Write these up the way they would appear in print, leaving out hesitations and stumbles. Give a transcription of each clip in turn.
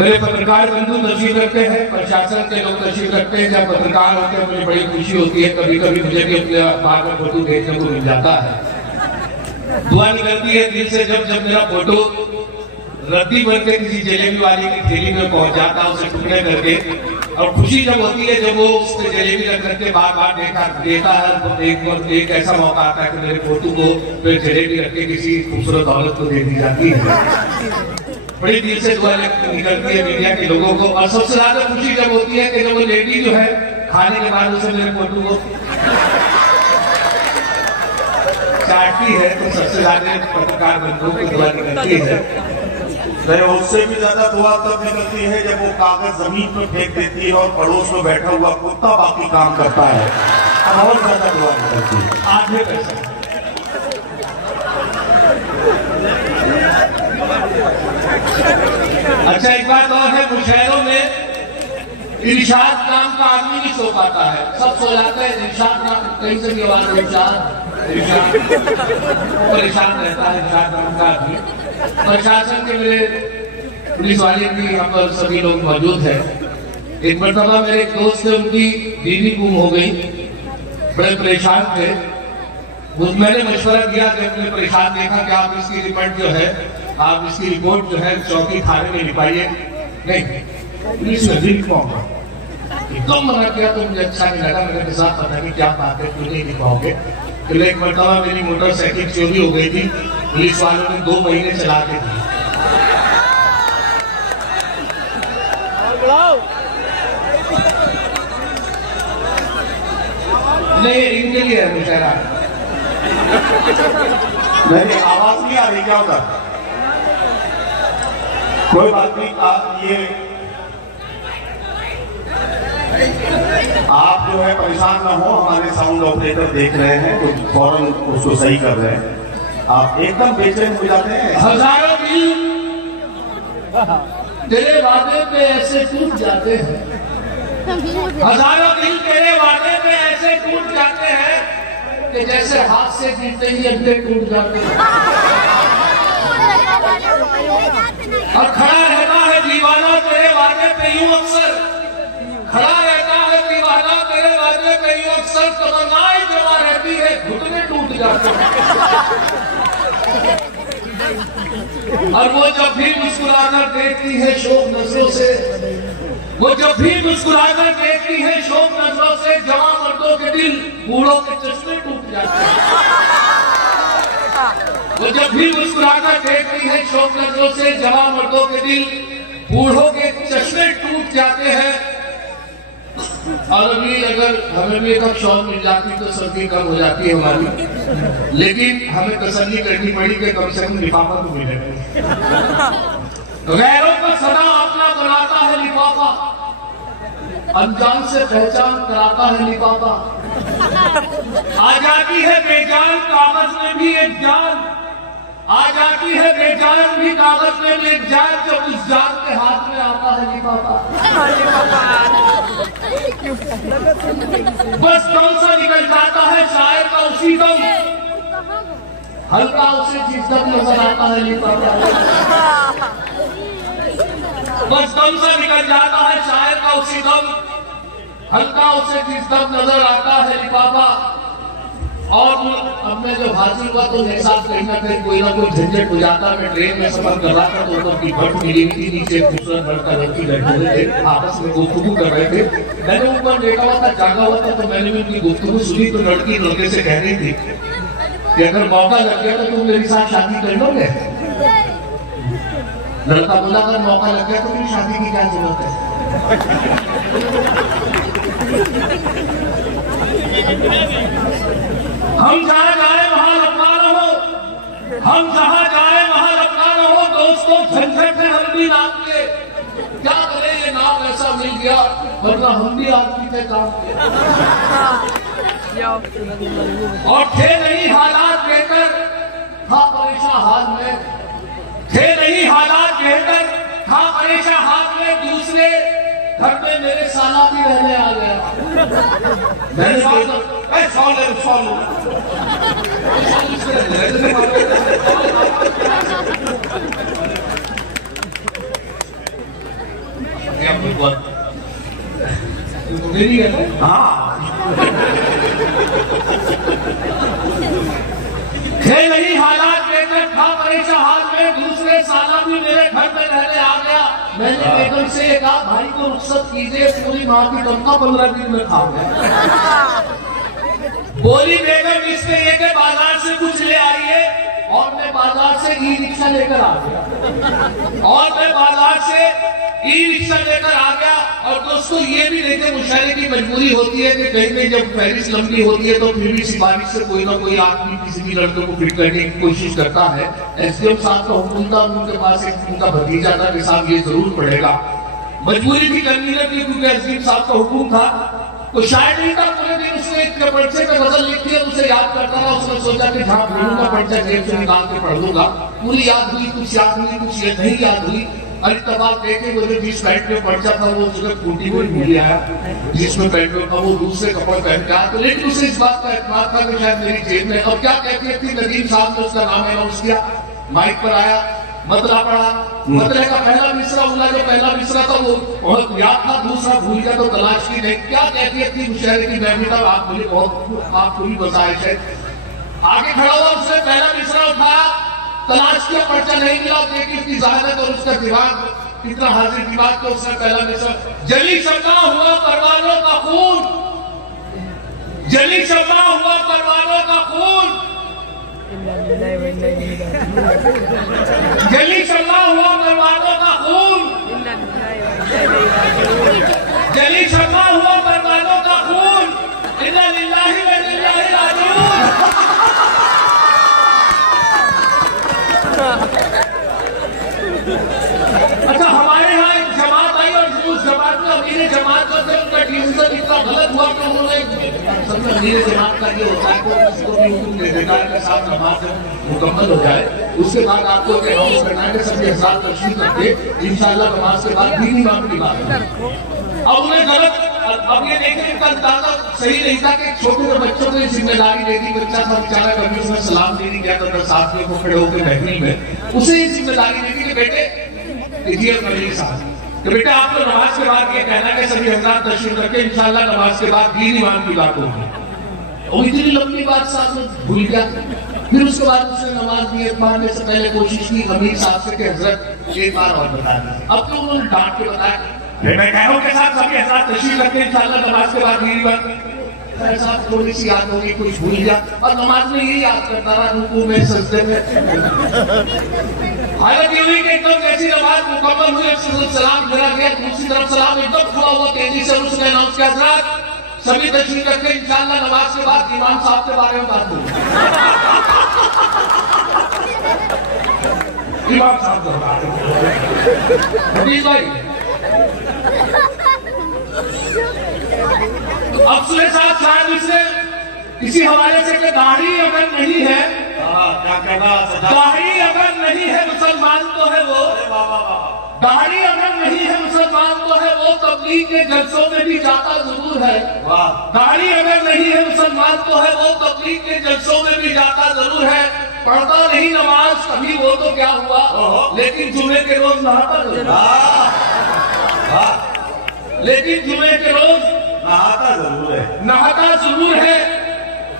मेरे पत्रकार बंधु तशरीफ रखते हैं, प्रशासन के लोग तशरीफ रखते हैं। जब पत्रकार होते हैं मुझे बड़ी खुशी होती है, कभी कभी मुझे भी अपने अखबार में फोटो देखने को मिल जाता है। दुआ निकलती है दिल से जब जब मेरा फोटो रद्दी बन के किसी जलेबी वाली की थैली में पहुंच जाता है, उसे टुकड़े करके, और खुशी जब होती है जब वो उससे जलेबी रख करके बार बार देता है, तो एक ऐसा मौका आता है कि मेरे फोटो को फिर जलेबी रख के किसी खूबसूरत औरत को दे दी जाती है। बड़ी दिल से दुआ निकलती है मीडिया के लोगों को। और सबसे ज्यादा खुशी जब होती है कि जब वो लेडी जो है खाने के बाद उसे मेरे फोटो को चाटती है, तो सबसे ज्यादा पत्रकार बंधुओं को दुआ निकलती है। उससे भी ज्यादा दुआ तब निकलती है जब वो कागज जमीन पर फेंक देती है और पड़ोस में बैठा हुआ कुत्ता बाकी काम करता है, अब और ज्यादा दुआ निकलती है। आधे पैसे अच्छा, एक बात और है, मुशहरों में इरशाद नाम का आदमी नहीं सो पाता है, सब सो जाते हैं। इरशाद नाम कहीं से भी आवाज, इरशाद परेशान रहता है, इरशाद नाम का आदमी। प्रशासन के मेरे पुलिस वाले भी यहाँ पर सभी लोग मौजूद हैं। एक मरतबा मेरे एक दोस्त से उनकी बीवी गुम हो गई, बड़े परेशान थे। मैंने मशवरा दिया, जब मैंने परेशान देखा कि आप इसकी रिपोर्ट जो है, आप इसकी रिपोर्ट जो है चौकी थाने में लिखवाइए। नहीं, पुलिस ने भी लिखवाऊंगा। एकदम मना किया तो मुझे अच्छा नहीं लगा। मेरे साथ पता नहीं क्या बात है, क्यों नहीं लिखवाओगे। तो एक मरतबा मेरी मोटरसाइकिल चोरी हो गई थी, पुलिस वालों ने 2 महीने चला के दी। नहीं, इनके लिए है मुशायरा। नहीं, आवाज नहीं आ रही क्या उधर? कोई बात नहीं, आप जो है परेशान ना हो, हमारे साउंड ऑपरेटर देख रहे हैं, कुछ फौरन उसको सही कर रहे हैं। आप एकदम बेचैन हो जाते हैं। हजारों दिल तेरे वादे पे ऐसे टूट जाते हैं, हजारों दिल तेरे वादे पे ऐसे टूट जाते हैं कि जैसे हाथ से गिरते ही अंडे टूट जाते हैं। और खड़ा रहता है दीवाना तेरे वादे पे यूं अक्सर, खड़ा रहता है दीवाना तेरे वादे पे यूं अक्सर, तमन्नाएं जमा रहती है, घुटने टूट जाते हैं। और वो जब भी मुस्कुराकर देखती है शोक नजरों से, वो जब भी मुस्कुराकर देखती है शोक नजरों से, जवां मर्दों के दिल बूढ़ों के चश्मे टूट जाते हैं। वो जब भी मुस्कुराकर देखती है शोक नजरों से, जवां मर्दों के दिल बूढ़ों के चश्मे टूट जाते हैं। और अभी अगर हमें भी एक शॉल मिल जाती तो सर्दी कम हो जाती है हमारी, लेकिन हमें तसल्ली करनी पड़ी कि कम से कम लिफाफा तो मिलेगा। गैरों का सदा अपना बनाता है लिफाफा, अनजान से पहचान कराता है लिफाफा। आ जाती है बेजान कागज में भी एक जान, आ जाती है बेजान भी कागज में भी एक जान, जब उस जान के हाथ में आता है लिफाफा। बस दम सा निकल जाता है शायर का उसी दम, हल्का उसे जिस दम नजर आता है लिफाफा। बस दम सा निकल जाता है शायर का उसी दम, हल्का उसे जिस दम नजर आता है लिफाफा। और अब मैं जब हासिल हुआ तो मेरे साथ कहीं ना कहीं कोई ना कोई झंझट हो जाता। मैं ट्रेन में सफर कर रहा था तो ऊपर की भट्ट मिली थी, नीचे खूबसूरत लड़का लड़की बैठे हुए थे, आपस में गुफ्तगू कर रहे थे। मैंने ऊपर देखा हुआ था, जागा हुआ था, तो मैंने भी उनकी गुफ्तगू सुनी। तो लड़की लड़के से कह रही थी कि अगर मौका लग गया तो तुम मेरे साथ शादी कर लोगे। लड़का बोला अगर मौका लग गया तो मेरी शादी की क्या जरूरत है। हम जहाँ जाए वहाँ लपका रहो, हम जहाँ जाए वहाँ लपका रहो। दोस्तों झंझट है हम भी नाम के, क्या करें ये नाम ऐसा मिल गया, वरना हम भी आदमी थे काम के। और थे नहीं हालात बेहतर, था परेशान हाल में, थे नहीं हालात बेहतर, था परेशान हाल में। दूसरे घर में मेरे साला भी रहने आ गया। मैंने मेरी है ना? हाँ खेल ही हालात लेकर था परेशान हाल में, दूसरे साला भी मेरे घर में रहने आ गया। मैंने बेगम से कहा भाई को रुखसत कीजिए, पूरी माँ की तनख्वाह 15 दिन में खाऊंगा। बोली बेगम इसके ये के बाजार से कुछ ले आइए, और मैं बाजार से ई रिक्शा लेकर आ गया। और दोस्तों ये भी देखे मुशायरे की मजबूरी होती है कि कहीं कहीं जब फहरिस्त लंबी होती है तो फिर भी सिफारिश से कोई ना कोई आदमी किसी भी लड़के को फिट करने की कोशिश करता है। एसडीएम साहब का हुक्म था, उनके पास एक उनका भतीजा था कि साहब ये जरूर पड़ेगा। मजबूरी थी कन्वीनर की, क्योंकि एसडीएम साहब का हुक्म था। तो शायद नहीं था, पूरे दिन उसने एक पर्चे पे गजल लिख दिया, उसे याद करता रहा। उसने सोचा कि जहां भूलूंगा पर्चा जेब से निकाल के पढ़ लूंगा। पूरी याद हुई, कुछ याद हुई, कुछ ये नहीं याद हुई। अलितबाल देखे मुझे जिस पैंट में पर्चा था वो उसने टूटी हुई भूल आया, जिसमें पैंट में था वो दूसरे कपड़े पहन के आया। तो लेकिन उसे इस बात का एतमाद था कि शायद मेरी जेब में। और क्या कहती थी नदीम साहब ने उसका नाम अनाउंस किया, माइक पर आया, मतला पड़ा। मतले का पहला मिसरा बोला, जो पहला मिसरा था वो बहुत याद था, दूसरा भूल गया तो तलाश की नहीं। क्या कहती थी मुशायरे की महबूबा, आप मुझे बहुत आपको भी बताए थे। आगे खड़ा हुआ, उसने पहला मिसरा उठाया, तलाश किया, पर्चा नहीं मिला। देखिए उसकी ज़ाहिरत और उसका दिमाग कितना हाजिर दिमाग। तो उसने पहला मिसरा, जली शम्मा हुआ परवानों का खून, जली शम्मा हुआ परवानों का खून, जली शम्मा हुआ परवानों का खून, जली शम्मा हुआ परवानों का खून, इन्ना लिल्लाहि व इन्ना इलैहि राजिऊन। अच्छा, हमारे यहाँ एक जमात आई और उस जमात में अमीर जमात जो थे उनका डिसीजन इतना गलत हुआ कि उन्होंने अमीर जमात का ये होता है कि उसको भी हुक्म दे देता है कि साथ नमाज मुकम्मल हो जाए, उसके बाद आपको अनाउंस करना है कि सभी हज़रात तशरीफ रखते, इंशाअल्लाह नमाज के बाद दीनी बात की बात है। अब उन्हें गलत, अब ये देखें इनका अंदाजा सही नहीं था कि छोटे से बच्चों को जिम्मेदारी दे दी। बच्चा था बेचारा, कभी उसमें सलाम देने गया तो साथियों को खड़े होकर महफिल में उसे ये जिम्मेदारी दे दी कि बेटे साहब, तो बेटा आपको नमाज के बाद ये कहना है कि सभी हज़रात तशरीफ रखें, इंशाअल्लाह नमाज के बाद दीन ईमान की बात होगी। और इतनी लंबी बात साहब भूल गया। फिर उसके बाद उसने नमाज नियत मारने से पहले कोशिश की अमीर साहब से कि हजरत एक बार और बता दें। अब तो उन्होंने डांट के बताया, मैं कह रहा हूं के साथ सभी हज़रात तशरीफ रखें, इंशाअल्लाह नमाज के बाद दीन ईमान। साहब थोड़ी सी याद होगी, कुछ भूल गया और नमाज में यही याद करता रहा, रुकू में, सजदे में। हालत ये हुई कि एकदम जैसी नमाज मुकम्मल हुई, सलाम गिरा गया, दूसरी तरफ सलाम एकदम खुला हुआ, तेजी से उसने अनाउंस किया, हज़रात सभी तशरीफ रखें, इंशाअल्लाह नमाज के बाद इमाम साहब के बारे में बात होगी। इमाम साहब के बारे में भाई अब सुने साहब, शायद इससे इसी हवाले से कि दाढ़ी अगर नहीं है, क्या कहना, दाढ़ी अगर नहीं है मुसलमान तो है वो, दाढ़ी अगर नहीं है मुसलमान तो है वो, तबलीग के जलसों में भी जाता जरूर है। दाढ़ी अगर नहीं है मुसलमान तो है वो, तबलीग के जलसों में भी जाता जरूर है। पढ़ता नहीं नमाज कभी वो तो क्या हुआ, लेकिन जुमे के रोज नहाता जरूर, लेकिन जुमे के रोज नहाता जरूर है, नहाता जरूर है।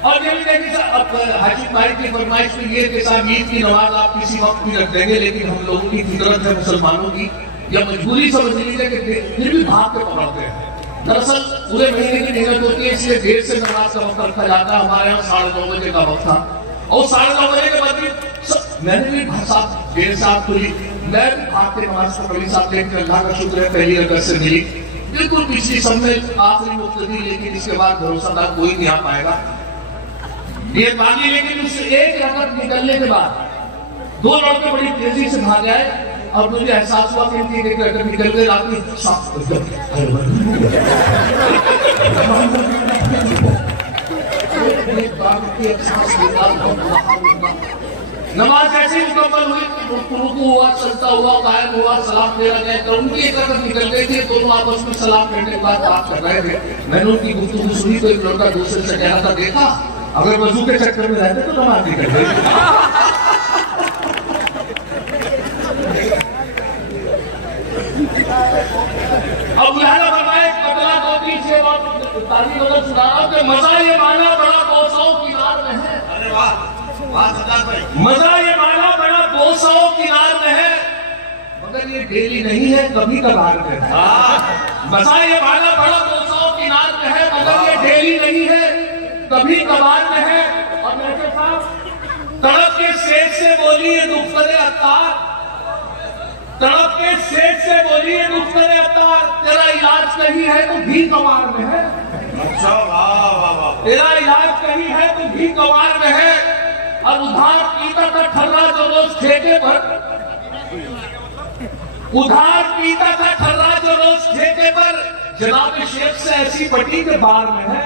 और ये भी देखिए हाजी भाई की फरमाइश में ये कि साहब ईद की नमाज आप किसी वक्त भी रख देंगे, लेकिन हम लोगों की फितरत है मुसलमानों की, या मजबूरी समझ लीजिए कि फिर भी भाग के पकड़ते हैं। दरअसल पूरे महीने की मेहनत होती है, इसलिए देर से नमाज का वक्त रखा जाता है। हमारे यहाँ 9:30 बजे का वक्त था और 9:30 बजे के बाद मैंने भी साहब देर से आप खुली, मैं भी भाग के नमाज को पढ़ी साहब, लेकिन अल्लाह का शुक्र है पहली रकअत से मिली, बिल्कुल पिछली सब में आखिरी मुक्तदी, लेकिन इसके बाद भरोसादार कोई नहीं आ पाएगा। ये मांगी, लेकिन उससे एक रकअत निकलने के बाद 2 लड़के बड़ी तेजी से भाग आए और मुझे एहसास हुआ कि इनकी एक रकअत निकल गई। रात में नमाज ऐसे मुकम्मल हुई, रुकू हुआ, चलता हुआ, कायम हुआ, सलाम दे रहा गया, तो उनकी एक रकअत निकल गई थी। दोनों आपस में सलाम करने के बाद बात कर रहे थे। मैंने उनकी गुफ्तगू सुनी तो एक लड़का दूसरे से कह रहा था, देखा अगर वजू के चक्कर में रहते तो नमाज नहीं करते। अब बुलाना फरमाए बदला 2-3 से और ताली बदल सुना रहा हूं कि मजा ये माना बड़ा 200 किनार में है। अरे वाह वाह सरदार भाई, मजा ये माना बड़ा 200 किनार में है, मगर ये डेली नहीं है, कभी कभार में है। मजा ये माना बड़ा 200 किनार में है, मगर ये डेली नहीं है, कभी कभार में है। और मेरे साहब तड़प के शेख से बोली ये दुख करे अत्तार, तड़प के शेख से बोली ये दुख करे अत्तार, तेरा इलाज कहीं है तो भी कबार में है। अच्छा वाह वाह वाह, तेरा इलाज कहीं है तो भी कबार में है। अब उधार पीता था ठर्रा जो रोज ठेके पर, उधार पीता था ठर्रा जो रोज ठेके पर, जनाब शेख से ऐसी पटी के बार में है।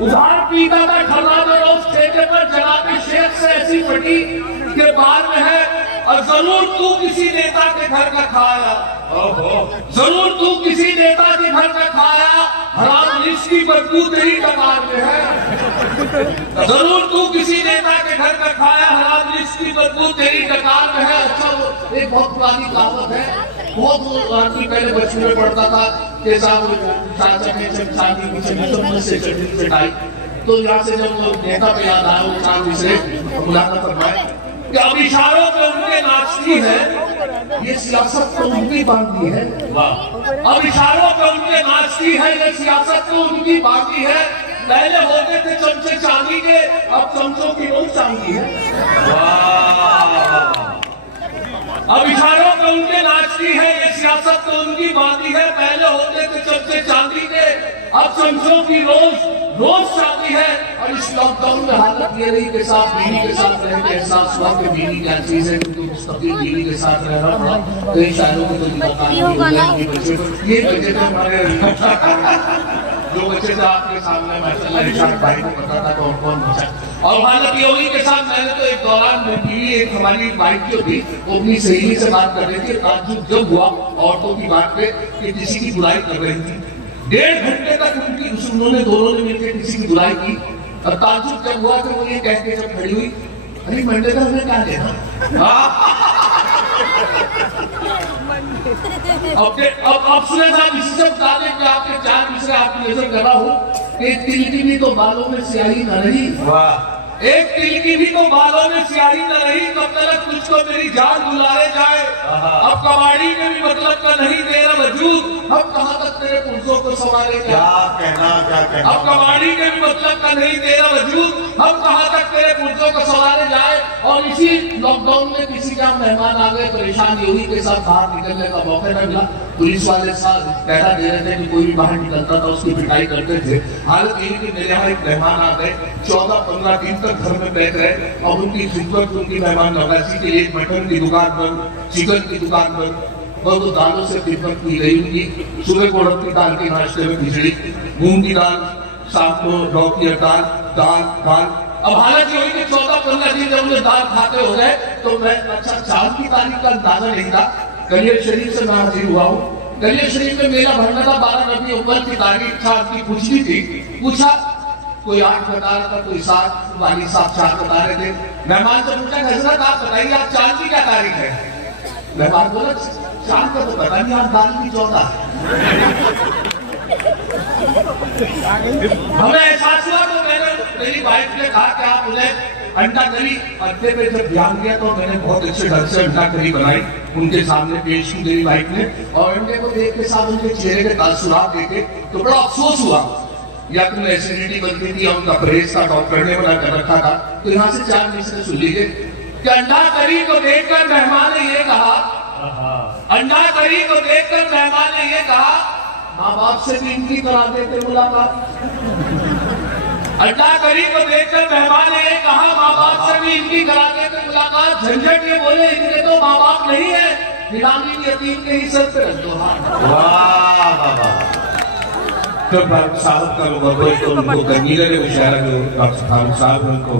उधार पीता था ठर्रा जो रोज ठेके पर, जनाब शेख से ऐसी पटी के बार में है। और जरूर तू किसी नेता के घर का खाया, जरूर तू किसी नेता के घर का खाया, हराम रिस्क की बदबू तेरी डकार में है। जरूर तू किसी नेता के घर का खाया, हराम रिस्क की बदबू तेरी डकार में है। अच्छा वो एक बहुत पुरानी कहावत है, बहुत आदमी पहले बचपन में पढ़ता था कि साहब चाचा ने जब चांदी पीछे से चटनी चटाई, तो यहाँ से जब वो नेता पे याद आया वो चांदी से मुलाकात फरमाए कि अब इशारों पे उनके नाचती है, ये सियासत तो उनकी बांधी है। वाह, अब इशारों पे उनके नाचती है, ये सियासत तो उनकी बांधी है। पहले होते थे चमचे चांदी के, अब चमचों की नोक चांदी है। अब इशारों पे उनके नाचती है, ये सियासत तो उनकी बांधी है। पहले होते थे चमचे चांदी के, अब चमचों की रोज चांदी है। और इस लॉकडाउन में हालत ये रही के साथ बीवी के साथ रहने के एहसास हुआ कि बीवी क्या चीज है, क्योंकि मुस्तकिल बीवी के साथ रहना पड़ा। कई शायरों को तो ये बच्चे थे हमारे जो बच्चे थे आपके सामने माशाल्लाह इरशाद भाई को पता था कौन कौन बचा। और हालत ये होगी के साथ मैंने तो एक दौरान बीवी एक हमारी बाइक जो थी वो अपनी सहेली से बात कर रही थी, ताज्जुब जब हुआ औरतों की बात पे कि किसी की बुराई कर रही थी। 1.5 घंटे तक उन्होंने दोनों ने मिलकर किसी की बुराई की। अब ताज्जुब जब हुआ तो वो ये कह के जब खड़ी हुई, अरे मंडे का हमें क्या लेना। अब सुने साहब इसी सब गाने के आपके 4 मिसरे आपकी नजर कर रहा हूँ। एक तिल की भी तो बालों में स्याही न रही, वाह, एक तिल की भी तो बालों में स्याही न रही, कब तक तुझको मेरी जान बुलाए जाए। अब कबाड़ी के भी मतलब का नहीं तेरा वजूद, अब कहाँ तक तेरे पुरुषों को सवारे क्या कहना। अब कबाड़ी के भी मतलब का नहीं तेरा वजूद, अब कहाँ तक तेरे पुरुषों को सवारे जाए। और इसी लॉकडाउन में किसी का मेहमान आ गए, परेशान योगी के साथ बाहर निकलने का मौका न मिला। पुलिस वाले साथ कहना दे रहे थे कि कोई भी बाहर निकलता था उसकी पिटाई करते थे। हालत यही कि मेरे यहाँ एक मेहमान आ गए, 14-15 दिन तक घर में बैठ रहे और उनकी खिदमत उनकी मेहमान नवाजी के लिए मटन की दुकान बंद, चिकन की दुकान बंद, बहुत दालों से खिदमत की गई उनकी। सुबह को उड़द की दाल के नाश्ते में खिचड़ी, मूंग की दाल, शाम को लौकी दाल। अब हालत ये हुई कि 14-15 दिन जब उन्हें दाल खाते हो गए तो मैं अच्छा चांद की तारीख का अंदाजा नहीं था। कलियर शरीफ से मैं हाजिर हुआ हूँ। कलियर शरीफ में मेला भरना था, 12 रबी अव्वल की तारीख चांद की पूछनी थी। पूछा, कोई 8 बता रहा था, कोई 7, वाली साहब 4 बता रहे थे। मेहमान से पूछा, हजरत आप बताइए आप चांद की क्या तारीख है। मेहमान बोला, चांद का तो पता नहीं, आप दाल की 14। हमें एहसास हुआ तो मैंने मेरी वाइफ ने कहा कि आप उन्हें अंडा करी। अड्डे पे जब ध्यान दिया तो मैंने बहुत अच्छे ढंग से अंडा करी बनाई, उनके सामने पेश की मेरी वाइफ ने। और अंडे को देख के साथ उनके चेहरे के तासुरात देखे तो बड़ा अफसोस हुआ। या तो एसिडिटी बनती थी, उनका परहेज का डॉक्टर ने बना कर रखा था। तो यहाँ से 4 मिसरे सुन लीजिए कि अंडा करी को देखकर मेहमान ने ये कहा, अंडा करी को देखकर मेहमान ने ये कहा, माँ बाप से भी इनकी करा देते मुलाकात। अंडा करी को देखकर मेहमान ने ये कहा, माँ बाप से भी इनकी करा देते मुलाकात। झंझट ये बोले, इनके तो माँ बाप नहीं है, नीलामी यतीम के ही सर पे रख दो हाथ। वाह तो फारूक साहब का उनको कन्वीनर है मुशायरा जो डॉक्टर फारूक साहब उनको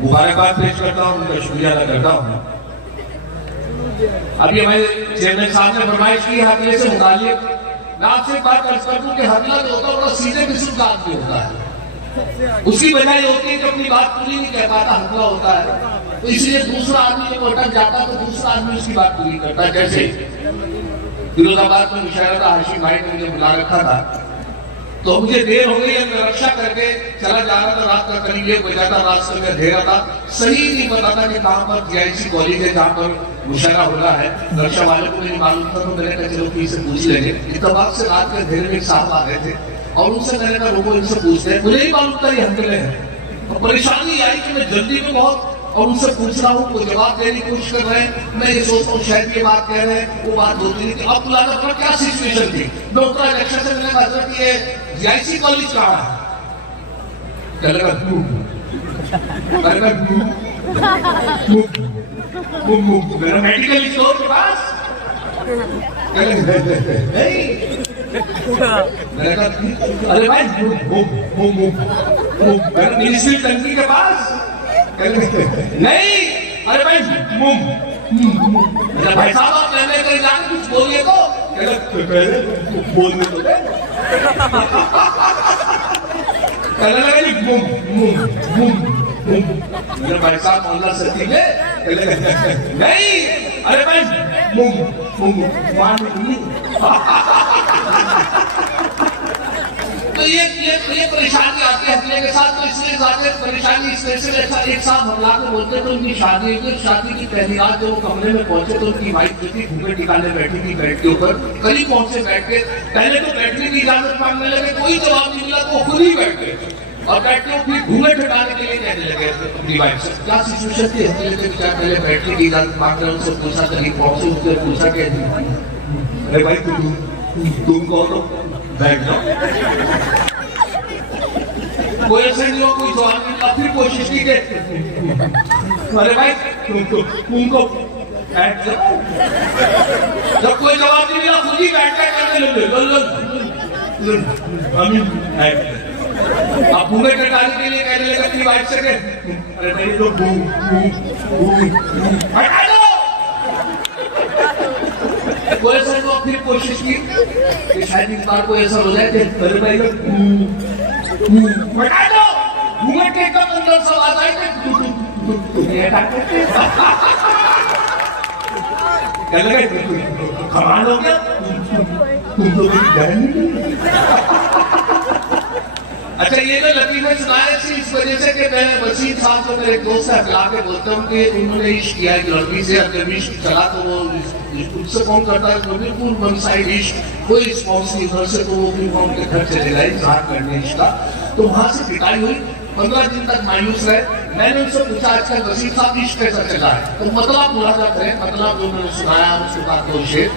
मुबारकबाद पेश करता हूँ, उनका शुक्रिया अदा करता हूँ। अभी हमारे चेयरमैन साहब ने फरमाइश की हकले से मुताल्लिक, मैं आपसे बात कर दूं कि हकला जो होता है बड़ा सीधे किस्म का आदमी होता है। उसकी वजह ये होती है कि अपनी बात पूरी नहीं कह पाता, हकला होता है। तो इसलिए दूसरा आदमी जब अटक जाता है तो दूसरा आदमी उसकी बात पूरी करता है। जैसे फिरोजाबाद में मुशायरा था, हाशिम भाई ने मुझे बुला रखा था, तो मुझे देर हो गई है, मैं रक्षा करके चला जा रहा था, रात का करीब 1 बजा था, रास्ते में अंधेरा था, सही नहीं पता था कि कहाँ पर जीआईसी कॉलेज है जहाँ पर मुशायरा हो रहा है। रक्षा वाले को नहीं मालूम था, तो मैंने कहा चलो किसी से पूछ लेंगे। इत्तेफाक से रात के अंधेरे में एक साहब आ गए थे और उनसे मैंने कहा रोको इनसे पूछते हैं, मुझे ही मालूम था ये हंकले हैं। तो परेशानी आई कि मैं जल्दी में बहुत और उनसे पूछ रहा हूँ, कोई जवाब देने की कोशिश कर रहे हैं, मैं ये सोचता हूँ शायद ये बात कह रहे हैं, वो बात होती नहीं थी। अब बुलाना पड़ा, क्या सिचुएशन थी, मैं उतना इलेक्शन से मैंने कहा कि ये जीआईसी कॉलेज कहाँ है, मेरा मेडिकल स्टोर के पास, मैंने कहा अरे भाई मेरा मिनिस्ट्री टंकी के पास, नहीं अरे भाई भाई साहब आप कहने कहीं जाके कुछ बोलिए तो बोलने तो दे, भाई साहब मोहल्ला सती में नहीं अरे भाई तो ये परेशानी आती है हकले के साथ। तो इसलिए ज्यादा परेशानी इस तरह से अच्छा एक साहब हमला को बोलते तो उनकी शादी की पहली रात जब वो कमरे में पहुंचे तो उनकी वाइफ जो थी घूंघट निकालने बैठी थी बेड के ऊपर, करीब पहुंचे बैठ के, पहले तो बैठने की इजाजत मांगने लगे, कोई जवाब नहीं मिला तो खुद ही बैठ गए और बैठ के फिर घूंघट हटाने के लिए कहने लगे अपनी वाइफ से। क्या सिचुएशन थी हकले के क्या पहले बैठने की इजाजत मांग रहे, उनसे पूछा, करीब पहुंचे, उससे पूछा कि अरे भाई तुम कौन हो, बैठ जाओ, कोई ऐसा नहीं हो, कोई जवाब नहीं मिला, फिर कोशिश की कि अरे भाई तुमको बैठ जाओ, जब कोई जवाब नहीं मिला खुद ही बैठ कर करने लगे, अब घूमे कटाने के लिए कहने लगे अपनी वाइफ से अरे भाई तो हटा दो, कोई ऐसा नहीं, फिर कोशिश की कि शायद इस बार को ऐसा हो जाए कि अरे भाई हटा दो, घूंघट के एकदम अंदर से आवाज आई कमाल हो गया, तुम तो मेरी बहन नहीं। अच्छा ये मैं लतीफे सुनाया इस वजह से कि मैं वसीम साहब को मेरे दोस्त से हकला के बोलता हूँ कि उन्होंने इश्क किया एक लड़की से, जब इश्क चला तो वो उससे फोन करता है तो बिल्कुल वन साइड इश्क, कोई रिस्पॉन्स नहीं घर से, तो वो फिर वहाँ उनके घर चले गए इजहार करने इश्क का, तो वहां से पिटाई हुई, 15 दिन तक मायूस रहे। मैंने उनसे पूछा आजकल वसीम साहब इश्क कैसा चला है, तो मतलब मुलाजा करें, मतलब जो मैंने सुनाया उसके बाद दो शेर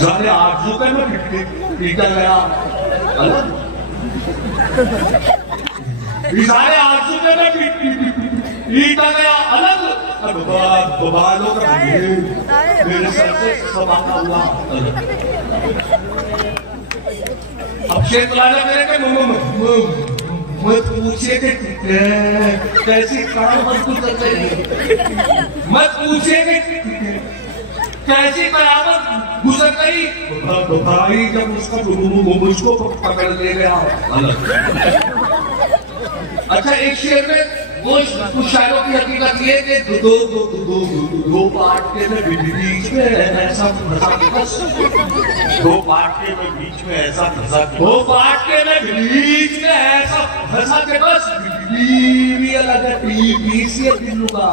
सारे आरज़ू का ना पीटा गया अलग, सारे आरज़ू का ना पीटा गया अलग, बालों का मेरे सर से समाता हुआ अलग। अब शेर बुलाना मेरे के मत पूछिए कि कैसी काम कर रही, मत पूछिए कि कैसी कयामत गुजर गई, भाई जब उसका मुझको पकड़ ले गया अलग। अच्छा एक शेर में वो कुछ शायरों की हकीकत ये कि दो पार्टे में बीच में ऐसा फंसा के बस, दो पार्टे में बीच में ऐसा फंसा, दो पार्टे में बीच में ऐसा फंसा के बस, बीवी अलग है, बीसी बिल्लू का